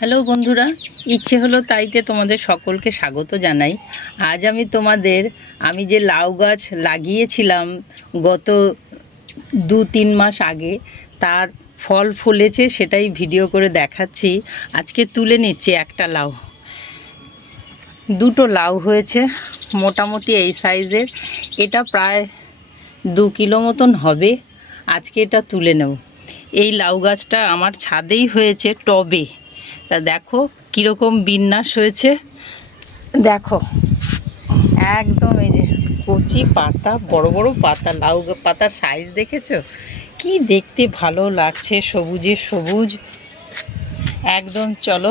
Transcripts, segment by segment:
Hello বন্ধুরা, ইচ্ছে হলো তাইতে তোমাদের সকলকে স্বাগত জানাই। আজ আমি যে লাউ গাছ লাগিয়েছিলাম গত 2-3 মাস আগে, তার ফল ফুলেছে সেটাই ভিডিও করে দেখাচ্ছি। আজকে তুলে নিচ্ছি একটা লাউ, দুটো লাউ হয়েছে মোটামুটি এই সাইজের। এটা প্রায় 2 কিলো মতন হবে। আজকে এটা তুলে নেব। এই লাউ গাছটা আমার ছাদেই হয়েছে, টবে। তা দেখো কীরকম বিন্যাস হয়েছে, দেখো একদম এই যে কচি পাতা, বড় বড় পাতা, লাউ পাতার সাইজ দেখেছো? কি দেখতে ভালো লাগছে, সবুজে সবুজ একদম। চলো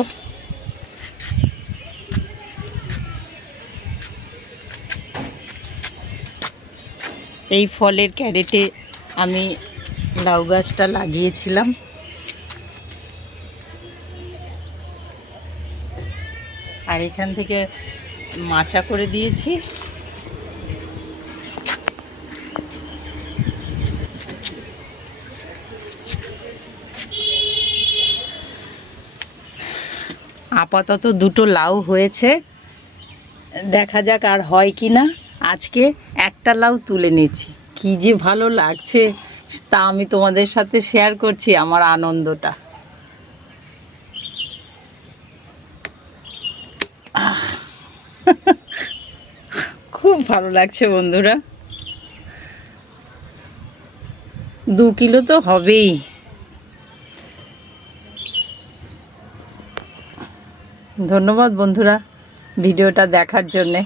এই ফলের ক্যারেটে আমি লাউ গাছটা লাগিয়েছিলাম। আর এখান থেকে মাচা করে দিয়েছি। আপাতত দুটো লাউ হয়েছে, দেখা যাক আর হয় কি না। আজকে একটা লাউ তুলে নিচ্ছি, কি যে ভালো লাগছে তা আমি তোমাদের সাথে শেয়ার করছি আমার আনন্দটা। খুব ভালো লাগছে বন্ধুরা। 2 কিলো তো হবেই। ধন্যবাদ বন্ধুরা ভিডিওটা দেখার জন্যে।